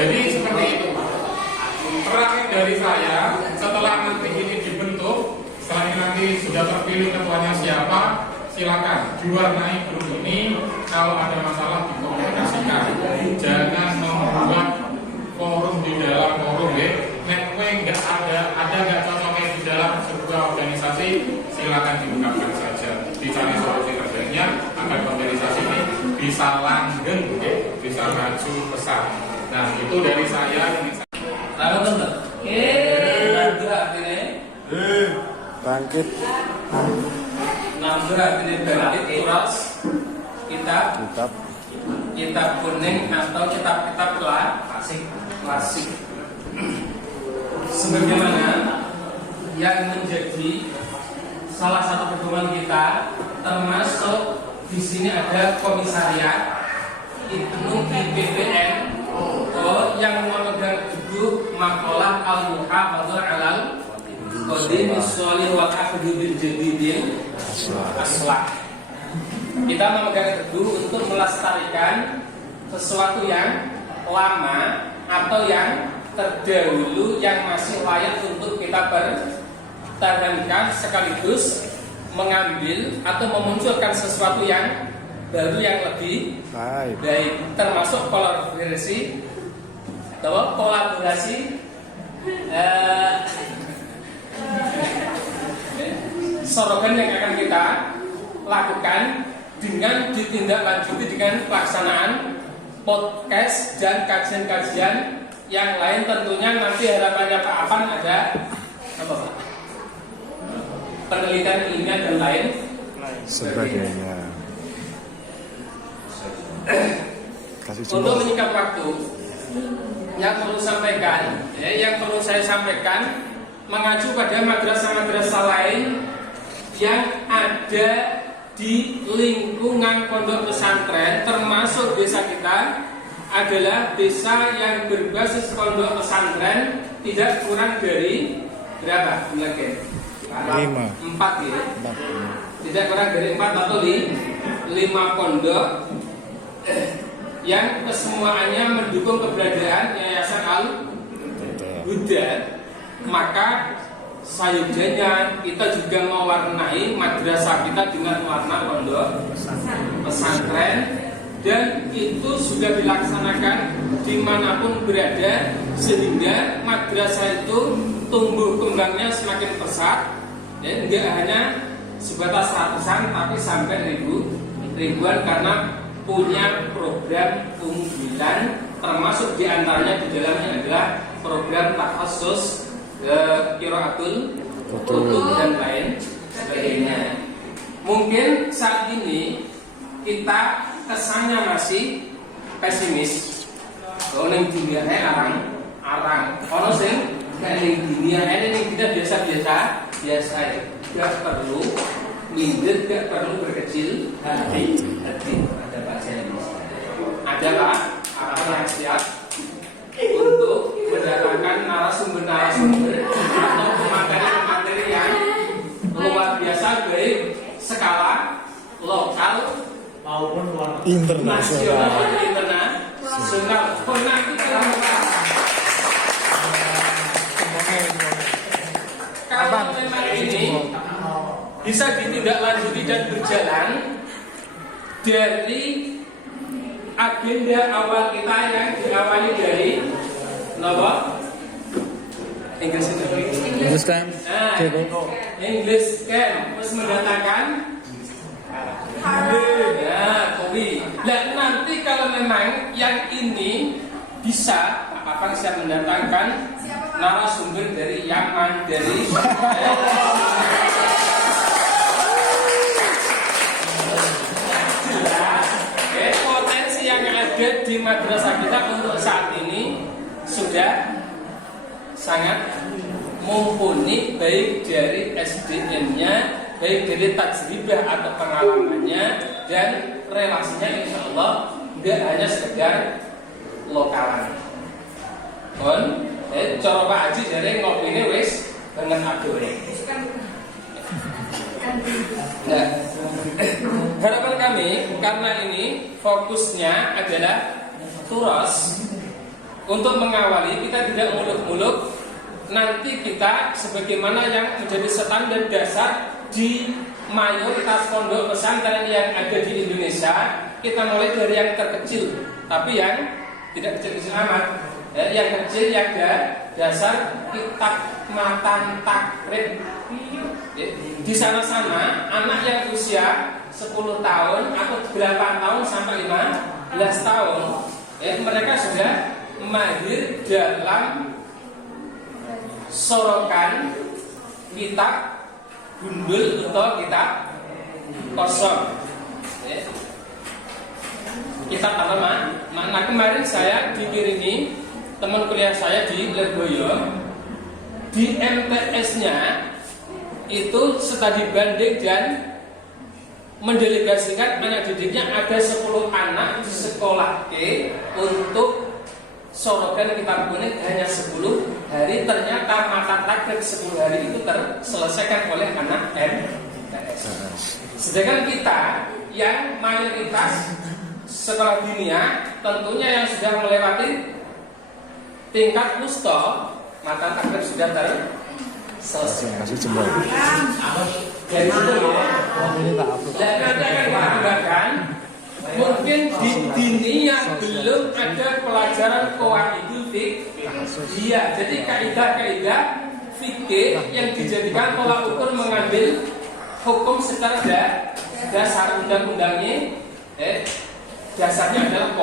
Jadi seperti itu Pak. Terakhir dari saya, setelah nanti ini dibentuk, setelah ini nanti sudah terpilih ketuanya siapa, silakan diwarnai grup ini. Kalau ada masalah dikomunikasikan, jangan membuat forum di dalam forum ya. Network nggak ada nggak cocoknya di dalam sebuah organisasi, silakan diungkapkan saja, dicari solusi terbaiknya agar organisasi ini bisa langgeng, ya, bisa maju besar. Nah itu dari saya. Bangkit. Nambah artinya bangkit, terus kitab kuning atau kitab-kitab klasik. Sebagaimana yang menjadi salah satu pedoman kita, termasuk di sini ada komisariat Ibnu IPPN yang memegang judul Maqalah Al-Muhafadzah 'alal Qadim Shalih wal Akhdhi bil Jadidil Aslah. Kita memegang teguh untuk melestarikan sesuatu yang lama atau yang terdahulu yang masih layak untuk kita pertahankan, sekaligus mengambil atau memunculkan sesuatu yang baru yang lebih baik, termasuk kolaborasi slogan yang akan kita lakukan dengan ditindaklanjuti dengan pelaksanaan podcast dan kajian-kajian yang lain. Tentunya nanti harapannya Pak Afan ada apa Pak? Penelitian ilmiah dan lain sebagainya. Untuk menyingkat waktu, yang perlu saya sampaikan mengacu pada madrasah-madrasah lain yang ada di lingkungan pondok pesantren, termasuk desa kita adalah desa yang berbasis pondok pesantren tidak kurang dari berapa? 4 ya. Tidak kurang dari 4 atau 5 pondok yang kesemuanya mendukung keberadaan Yayasan Al-Huda. Maka sayudannya kita juga mewarnai madrasah kita dengan warna pondok pesantren, dan itu sudah dilaksanakan dimanapun berada, sehingga madrasah itu tumbuh kembangnya semakin pesat, ya, tidak hanya sebatas ratusan tapi sampai ribuan karena punya program unggulan, termasuk diantaranya di dalamnya adalah program takhasus qiraatul kutub dan lain sebagainya. Mungkin saat ini kita kesannya masih pesimis. Ning dunia arang ono sing ning dunia ini kita biasa. Gak perlu minder, gak perlu berkecil hati. Ada bahasa Indonesia. Adalah apa yang siap untuk mendatangkan narasumber atau materi yang luar biasa, baik skala lokal maupun internasional. Nanti kalau memang ini bisa ditindaklanjuti dan berjalan dari agenda awal kita yang diawali dari English Camp. English Camp terus mendatangkan kopi. Nah nanti kalau memang yang ini bisa, Pak siap mendatangkan narasumber dari Yaman, dari potensi yang ada di madrasah kita untuk saat ini sudah sangat mumpuni, baik dari SDM-nya, baik dari tajribah atau pengalamannya, dan relasinya insya Allah tidak hanya sekedar lokalan. Cara Pak Haji dari ngopi ini wis dengan adore. Nah, harapan kami karena ini fokusnya adalah turas untuk mengawali kita tidak muluk-muluk, nanti kita sebagaimana yang menjadi standar dasar di mayoritas pondok pesantren yang ada di Indonesia, kita mulai dari yang terkecil, tapi yang tidak kecil-kecil amat. Yang kecil yang ada dasar kitab matan takrib. Di sana-sana anak yang usia 10 tahun atau 8 tahun sampai 15 tahun, mereka sudah mahir dalam sorokan kitab gundul atau kitab kosong. Kitab apa makna? Kemarin saya dikirimi teman kuliah saya di Lirboyo, di MTS-nya itu studi banding dan mendelegasikan anak didiknya ada 10 anak di sekolah untuk sorokan kitab kuning hanya 10 hari. Ternyata mata takrib 10 hari itu terselesaikan oleh anak MTS. Sedangkan kita yang mayoritas sekolah dunia tentunya yang sudah melewati tingkat musto, mata takrib sudah selesai. Kasih jempol. Jadi itu dan nanti akan ditambahkan mungkin di dini yang belum ada pelajaran qawaidul fiqh. Jadi kaidah-kaidah fikih yang dijadikan tolak ukur mengambil hukum secara dasar undang-undangnya, dasarnya adalah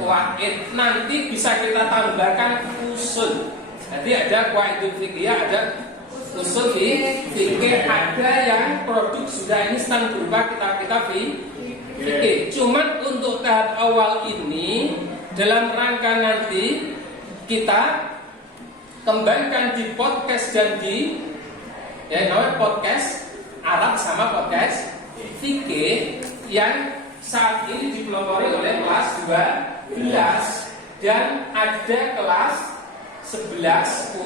qawaid. Nanti bisa kita tambahkan usul. Jadi ada qawaidul fiqh, ada usul fikih, ada yang produk sudah instan berupa kitab-kitab fikih. Cuman untuk tahap awal ini dalam rangka nanti kita kembangkan di podcast dan di podcast Arab sama podcast fikih yang saat ini dipelopori oleh kelas 12 dan ada kelas 11,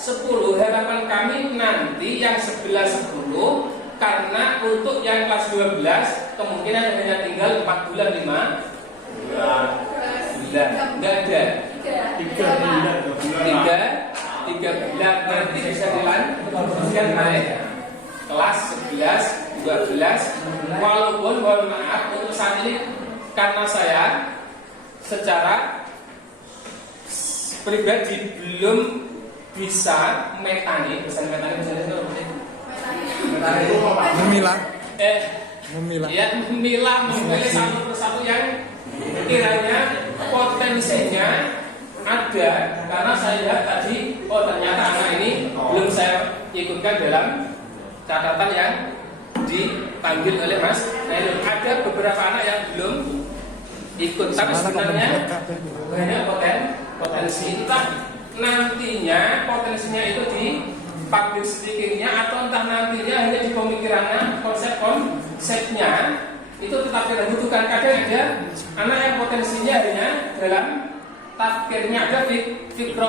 10. Harapan kami nanti yang 11, 10, karena untuk yang kelas 12 kemungkinan hanya tinggal 4 bulan 5 bulan. Enggak ada 3 bulan. Nanti bisa dilanjutkan oleh kelas 11, 12. Walaupun mohon maaf untuk saat ini karena saya secara pribadi belum bisa metani, Memilah. Memilah memilih satu persatu yang kiranya potensinya ada, karena saya lihat tadi, ternyata anak ini belum saya ikutkan dalam catatan yang dipanggil oleh Mas Nailul. Ada beberapa anak yang belum ikut, tapi sebenarnya banyak potensi. Entah nantinya potensinya itu di public speakingnya atau entah nantinya hanya di pemikirannya, konsepnya itu tetap kita butuhkan. Kadang ada anak yang potensinya hanya dalam tafsirnya, ada fikroh